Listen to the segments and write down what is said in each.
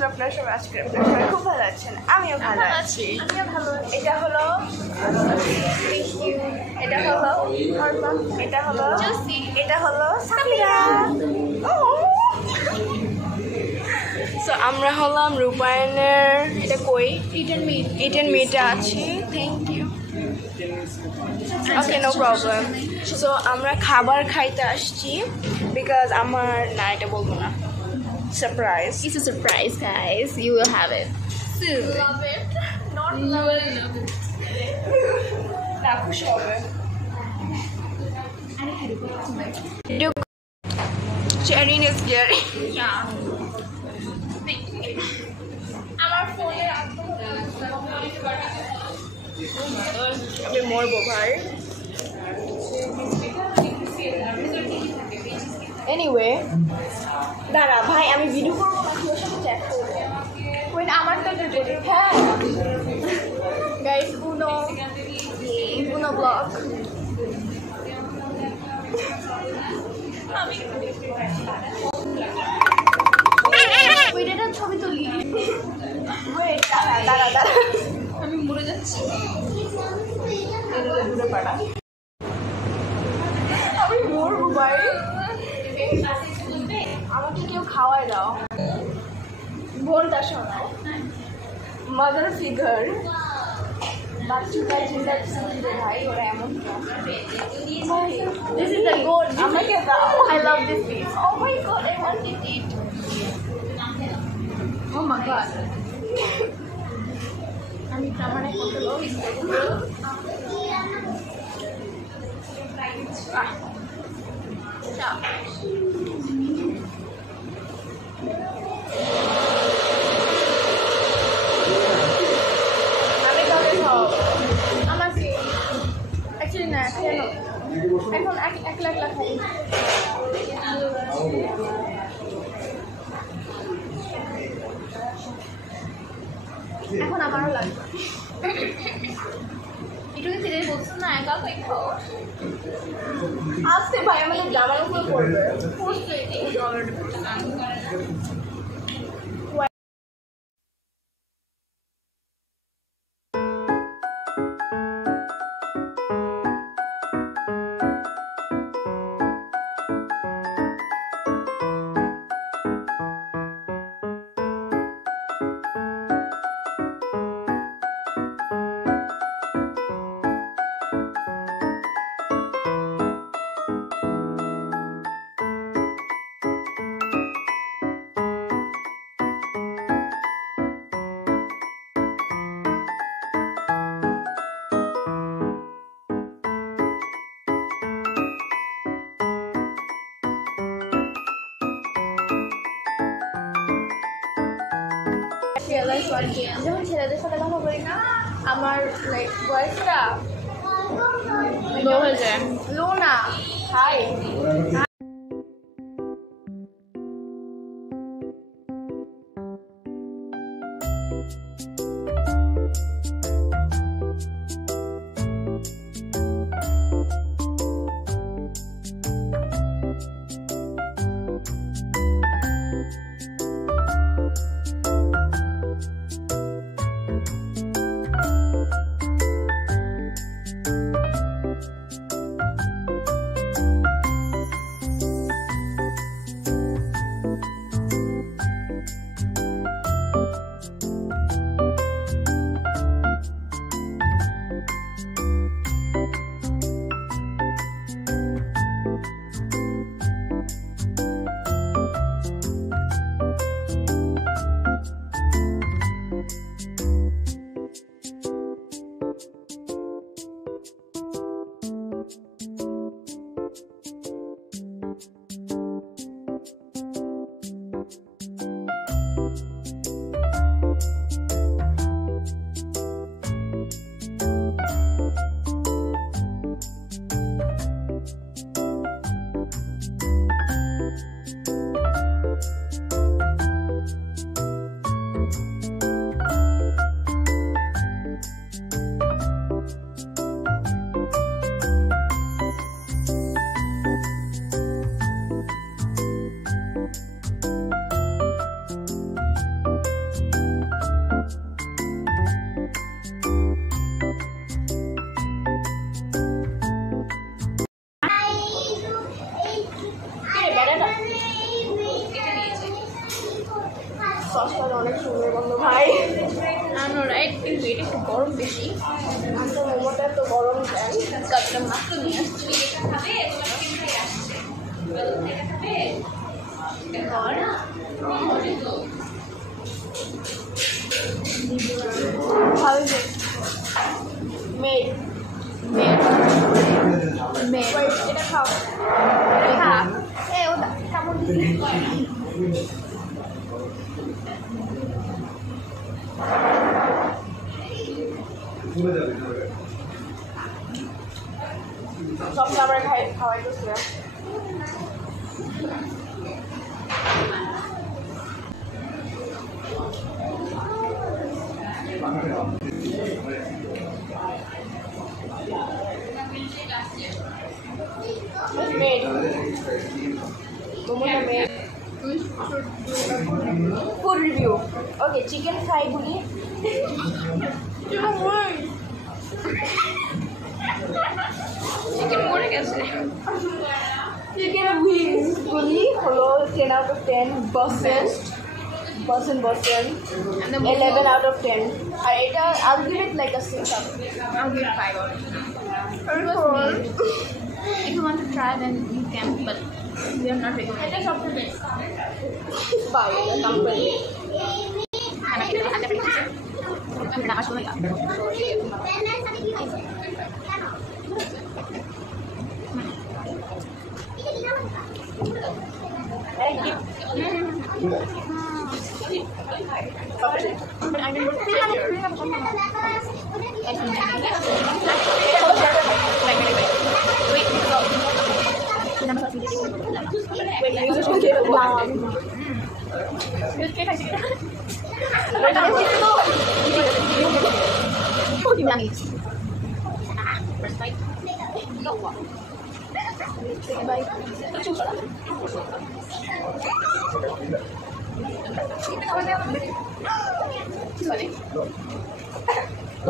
আছেন আপনারা সবাই? আজকে আপনারা সবাই খুব ভালো আছেন, আমিও ভালো আছি। এটা হলো এটা হলো এটা হলো এটা হলো সামিরা। সো আমরা হলাম রূপায়ণের এটা কই ইটেন মিটে আছি। Thank you. Okay, no problem. So আমরা খাবার খাইতে আসছি বিকজ আমার না এটা বলবো না, surprise. It's a surprise, guys. You will have it soon. Love it. Not love it. না খুশি হবে। Sharing is caring. Yeah. আমার ফোনে আমি মরবো ভাই। এনিওয়ে দাঁড়া ভাই, আমি ভিডিও করবো না, তোর সাথে চ্যাট করবো। ওই আমার তো হ্যাঁ গাইস, উনো ব্লগ। ওইটার ছবি তুলি। দাঁড়া দাঁড়া, আমি মরে যাচ্ছি। দূরে পাড়া, আমি মরবো ভাই। আমাকে কেউ খাওয়াই দাও। বোনটা শোনাও, মাদার ফিগার। বাচ্চুটা চিন্তা ভাই, ওরা এমন দিস ইজ দ্য গোল। আমাকে দাও, I love this piece. Oh my God, I want to eat. Oh my God, আমি মানে কত লোক আমার কি অ্যাকচুয়ালি না, কেন এখন একলা একলা খাই। এখন আমারও লাগবে। এটুকু ছেড়ে বলছো না, একা একাই খাও। আসতে ভাই, আমাদের জামার উপরে পড়বে। যখন ছেলেদের সাথে কথা বলি না, আমার লাইক ভয়েসটা লো হয়ে যায়। লো না, হাই। সসটা অনেক সুন্দর গন্ধ ভাই। আনো রাইট, কিন্তু এটা একটু গরম বেশি। আসলে মোমোটা তো গরম দেন। কাজটা মাত্র নিয়ে আসছি। ভালো যে মেড এটা খাও খা এ ওটা কামড় দিছি সবটা আমরা খাওয়াইতেছি না made. Momoটা made. Food review. Okay, chicken fry guli. Chicken মরে গেছে। Chicken wings guli holo 10 out of 10. Boston. 11 out of 10. I'll give it like a 6 out of 10. I'll give it 5 out of 10. If you want to try, then you can, but we are not recommending. By the company.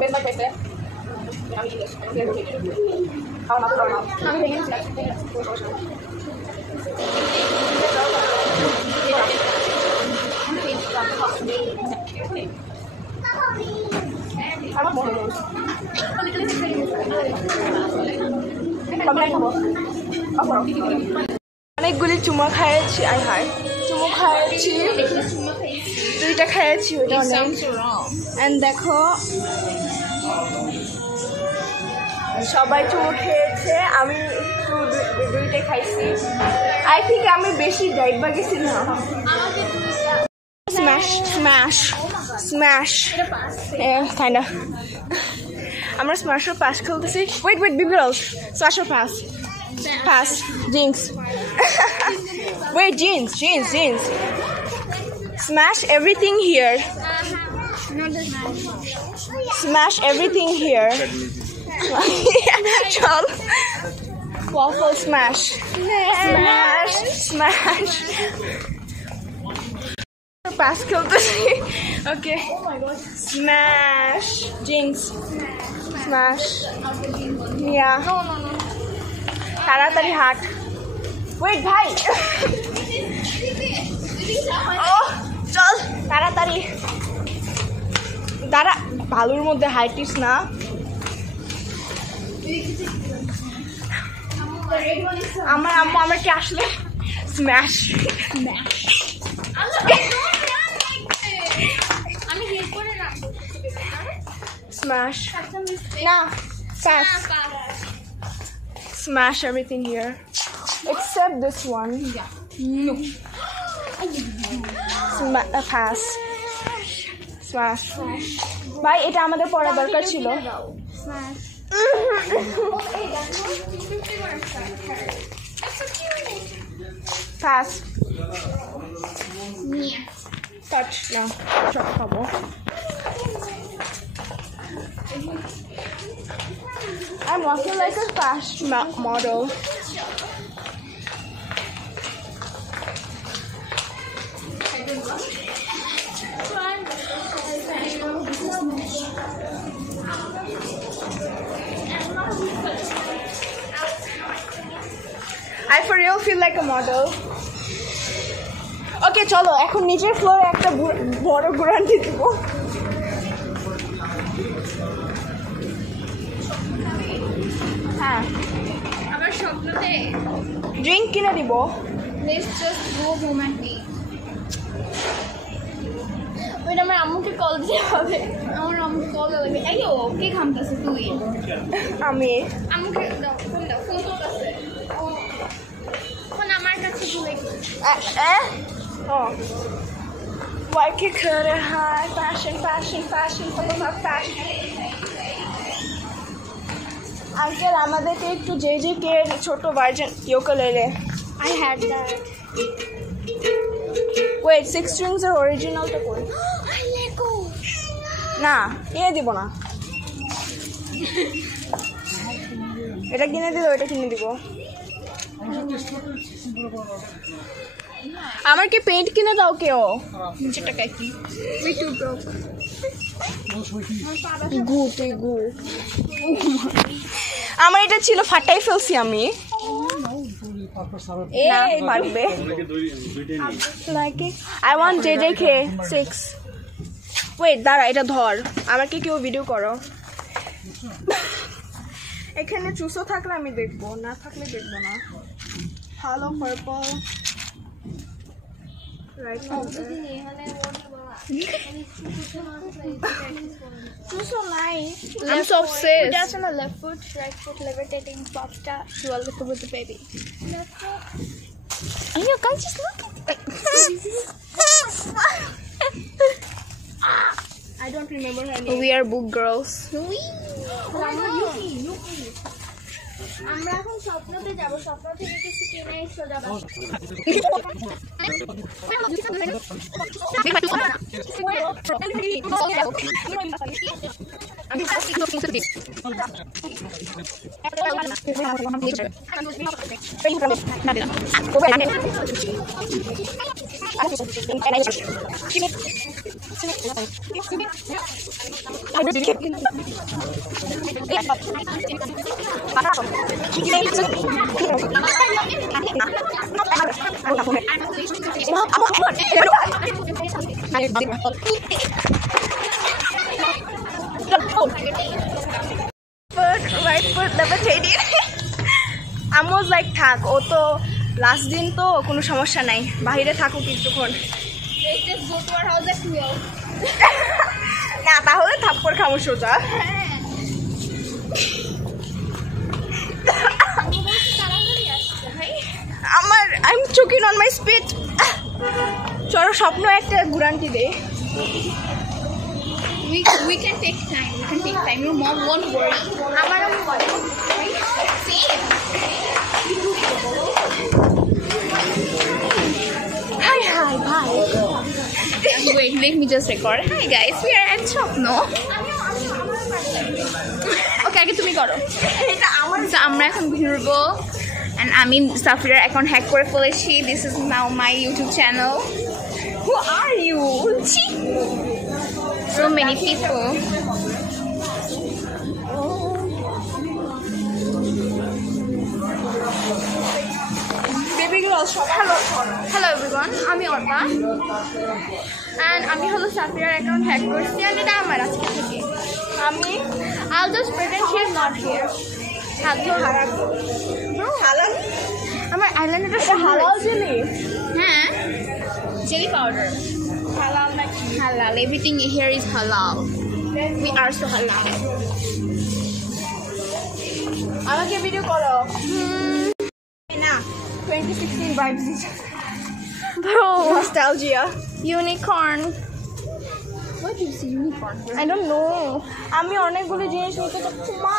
Best my face there. I'm eating this. I'm not normal. I'm taking this. I want more of those. অনেকগুলি চুমা খাইছি I high চুমু খাইছি দুইটা খাইছি ওটা অনেক এন্ড দেখো সবাই চুমু খেয়েছে আমি একটু দুইটা খাইছি আই থিঙ্ক আমি বেশি ডাইট বা গেছি না smash smash smash kind of আমরা স্ম্যাশার পাস খেলতেছি wait baby girls smasher pass jinx wait jeans smash everything here smash everything here chal waffle smash pass খেলতেছি okay smash jinx smash yeah তাড়াতাড়ি হাট ওয়েট ভাই ও চল তাড়াতাড়ি দাঁড়া ভালোর মধ্যে হাইটিস না আমার আম্মু আমাকে আসলে স্ম্যাশ স্ম্যাশ না pass smash everything here except this one pass smash ভাই এটা আমাদের পড়া দরকার ছিল pass touch না চট খাবো I'm walking like a fast model. I for real feel like a model. ওকে চলো এখন নিচের ফ্লোরে একটা বড় গ্যারান্টি দিব। হ্যাঁ আমার স্বপ্নতে ড্রিঙ্ক কিনে দিব। Let's just go romantic. ওইটা আমার আম্মুকে কল দিতে হবে। আমার আম্মুকে কল দেওয়া লাগবে। এই ও কে খামতেছে তুই? আমি আম্মুকে দাও, ফোন দাও, ফোন করতেছে। ফোন আমার কাছে ভুলে গেছি। ওয়াইকে করে high fashion fashion fashion fashion. Uncle আমাদেরকে একটু JJK এর ছোট version ukulele. I had that. Wait 6 strings এর অরিজিনালটা কই? I let go. না কিনে দিব না। এটা কিনে দিল, এটা কিনে দিব। আমার কি পেইন্ট কিনে দাও কেউ? 2 টাকা কি? We too broke. গু তুই গু। আমার এটা ছিল ফাটাই ফেলছি আমি। এই মারবে। I want JJK 6. ওয়েট দাঁড়া এটা ধর। আমাকে কেউ ভিডিও করো। এখানে চুসো থাকলে আমি দেখবো, না থাকলে দেখবো না। হ্যালো পার্পল রাইট চুসো নাই। I'm so obsessed. That's on the left foot, right foot levitating pop star. You are looking with the baby. Left foot. I know, guys, just look at I don't remember her name. We are book girls. আমরা এখন স্বপ্নতে যাব, স্বপ্ন থেকে কিছু কিনে এসে যাব। আমোজ লাইক থাক, ও তো লাস্ট দিন তো কোনো সমস্যা নাই, বাইরে থাকুক কিছুক্ষণ। না তাহলে থাপ্পড় খামো সোজা। আমার I am choking on my speed. চলো স্বপ্ন একটা গ্যারান্টি দে। We can take time. We can take time. Your mom won't worry. আমারও বলে হাই হাই ভাই। Wait, let me just record. Hi guys, we are at Swapno. Okay, আগে তুমি করো। এটা আমার So, আমরা এখন ঘুরবো and আমি সাফিরার অ্যাকাউন্ট হ্যাক করে ফেলেছি. This is now my YouTube channel. Who are you? So many people. Baby girl সব হ্যালো Hello everyone, আমি অর্পা and আমি হলো সাফিরার অ্যাকাউন্ট হ্যাক করছি and এটা আমার আজকে থেকে। আমি I'll just pretend she is not here. হাত ধর। হালাল আমার আইল্যান্ডারটা এটা হালাল জেলি হ্যাঁ জেলি পাউডার হালাল নাকি halal. Everything here is halal. We are so halal. আমাকে ভিডিও করো না 2016 ভাইবস দিচ্ছে Bro, nostalgia unicorn. What do you see unicorn? I don't know আমি অনেকগুলো জিনিস নিতে চাচ্ছি মা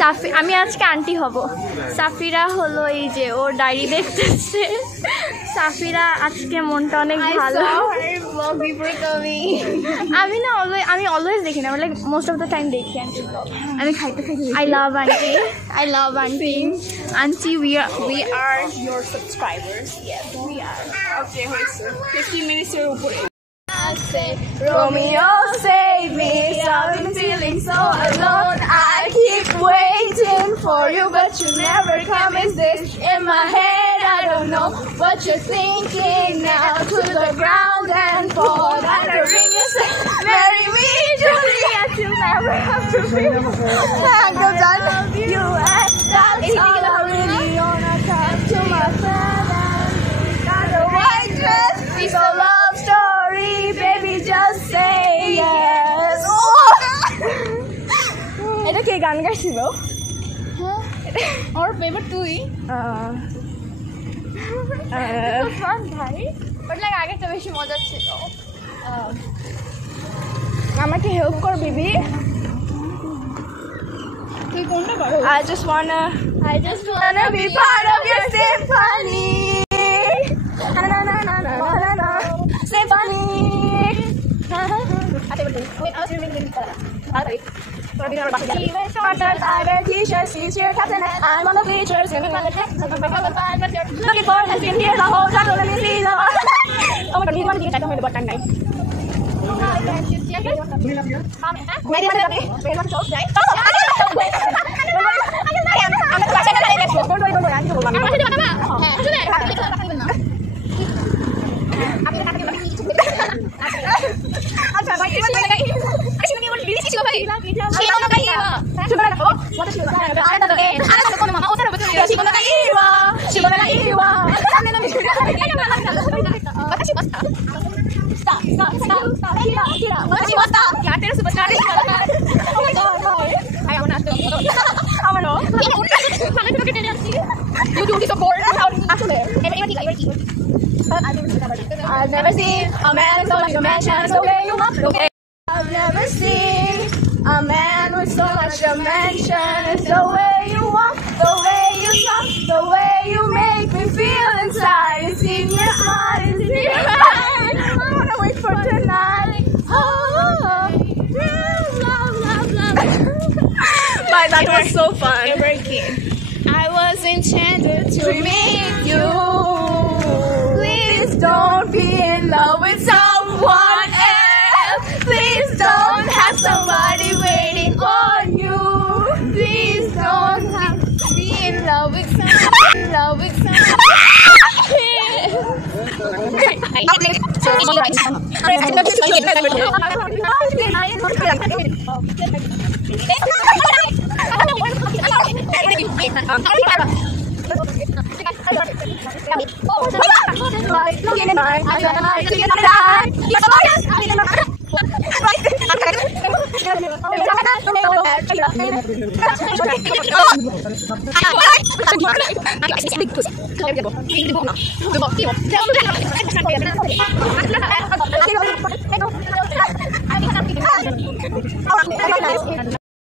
সাফি আমি আজকে আন্টি হব। সাফিরা হলো এই যে ওর ডায়েরি দেখতেছে। সাফিরা আজকে মনটা অনেক ভালো। আমি না আমি অলওয়েজ দেখি না, like most of the time দেখি আন্টি। আমি খাইতে I love aunty, I love aunty. Aunty we are your subscribers yes we are. ওকে হয়েছে 15 মিনিটের উপরে Say, Romeo, save me, I've been feeling so alone. I keep waiting for you, but you never come. Is this in my head I don't know what you're thinking now. To the ground and fall. And the ring you say, marry me, Julia. You'll never have to be. And go down you and that's all I really wanna talk to my friend. Got a white dress, it's a love story. Baby, just say yes. এটা কে গান গাইছিল? और फेवरेट तू ही ফান ভাই but like আগে তো বেশি মজা ছিল আমাকে হেল্প কর বেবি তুই কোনটা পারো I just wanna be part of your symphony. Na na na na na na na symphony. T-shirts, teacher, captain, I'm on the bleachers, looking for has been here the whole time. Let me see the. Oh my God, he's one of the check on the button night. I've never seen a man so much a mansion the way you walk the way. I've never seen a man with so much a mansion. It's the way you walk, the way you talk, the way you make me feel inside. It's in your eyes, it's in your eyes. I wanna wait for tonight. Oh, love, love, love. But that was so fun. I was enchanted to meet you. Please don't be in love with someone else. Please don't have somebody waiting on you. Please don't have to be in love with someone. In love with someone.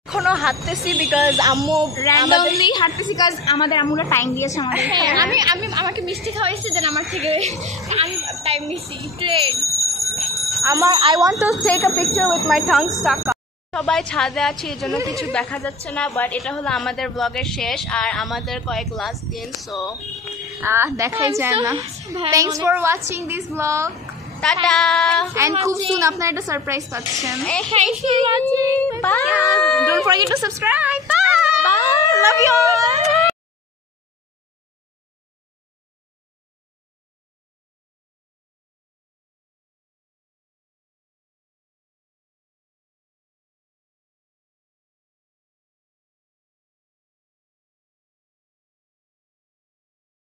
এখনো হাঁটতেছি বিকজ আম্মু র্যান্ডমলি হাঁটতেছি কাজ আমাদের আম্মুরা টাইম দিয়েছে আমাদের আমি আমাকে মিষ্টি খাওয়াইছে দেন আমার থেকে আমি টাইম নিছি ট্রেড আমার I want to take a picture with my tongue stuck out. সবাই ছাদে আছে এই জন্য কিছু দেখা যাচ্ছে না বাট এটা হলো আমাদের ব্লগের শেষ আর আমাদের কয়েক লাস্ট দিন সো দেখাই যায় না thanks for watching this blog tata and খুব সুন আপনারা একটা সারপ্রাইজ পাচ্ছেন thanks for watching bye don't forget to subscribe bye love you